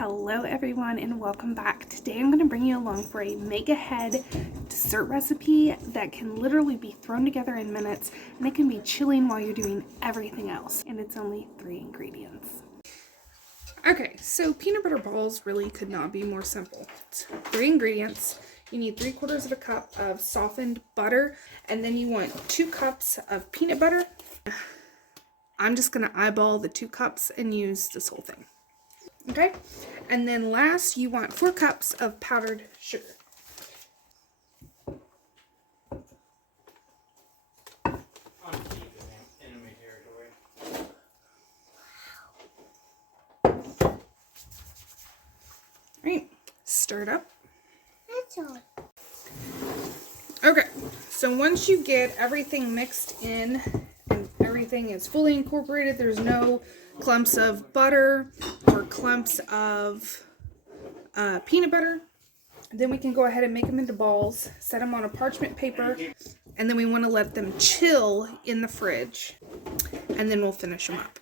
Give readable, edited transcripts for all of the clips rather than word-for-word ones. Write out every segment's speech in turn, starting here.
Hello everyone and welcome back. Today I'm going to bring you along for a make-ahead dessert recipe that can literally be thrown together in minutes, and it can be chilling while you're doing everything else, and it's only 3 ingredients. Okay, so peanut butter balls really could not be more simple. It's 3 ingredients. You need 3/4 cup of softened butter, and then you want 2 cups of peanut butter. I'm just going to eyeball the 2 cups and use this whole thing. Okay, and then last you want 4 cups of powdered sugar. Alright, stir it up. That's all. Okay, so once you get everything mixed in and everything is fully incorporated, there's no clumps of butter or clumps of peanut butter, then we can go ahead and make them into balls, set them on a parchment paper, and then we want to let them chill in the fridge, and then we'll finish them up.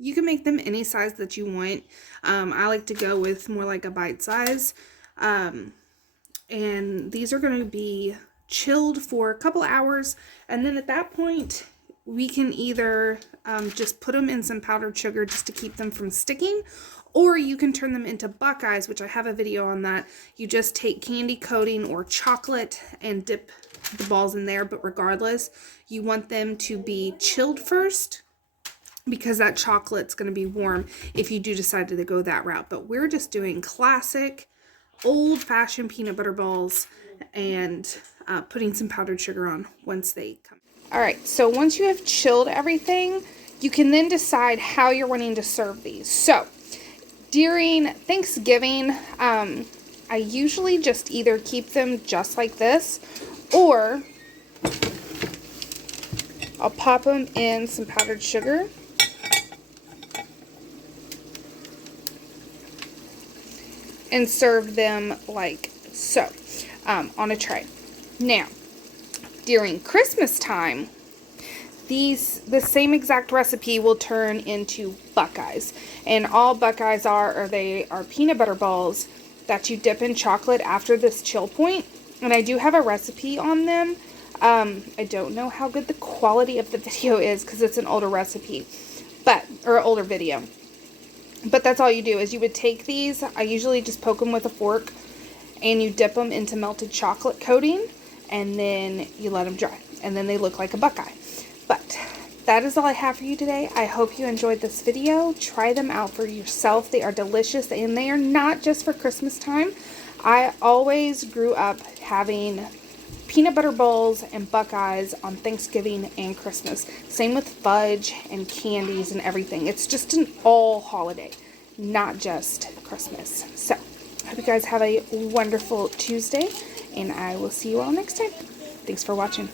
You can make them any size that you want. I like to go with more like a bite size. And these are going to be chilled for a couple hours. And then at that point, we can either just put them in some powdered sugar just to keep them from sticking. Or you can turn them into Buckeyes, which I have a video on that. You just take candy coating or chocolate and dip the balls in there. But regardless, you want them to be chilled first, because that chocolate's going to be warm if you do decide to go that route. But we're just doing classic old-fashioned peanut butter balls and putting some powdered sugar on once they come. Alright, so once you have chilled everything, you can then decide how you're wanting to serve these. So during Thanksgiving, I usually just either keep them just like this, or I'll pop them in some powdered sugar. And serve them like so, on a tray. Now, during Christmas time, the same exact recipe will turn into Buckeyes. And all Buckeyes are peanut butter balls that you dip in chocolate after this chill point. And I do have a recipe on them. I don't know how good the quality of the video is because it's an older recipe, or older video. But that's all you do is you would take these, I usually just poke them with a fork, and you dip them into melted chocolate coating, and then you let them dry, and then they look like a Buckeye. But that is all I have for you today. I hope you enjoyed this video. Try them out for yourself. They are delicious, and they are not just for Christmas time. I always grew up having peanut butter balls and Buckeyes on Thanksgiving and Christmas. Same with fudge and candies and everything. It's just an all holiday, not just Christmas. So, I hope you guys have a wonderful Tuesday, and I will see you all next time. Thanks for watching.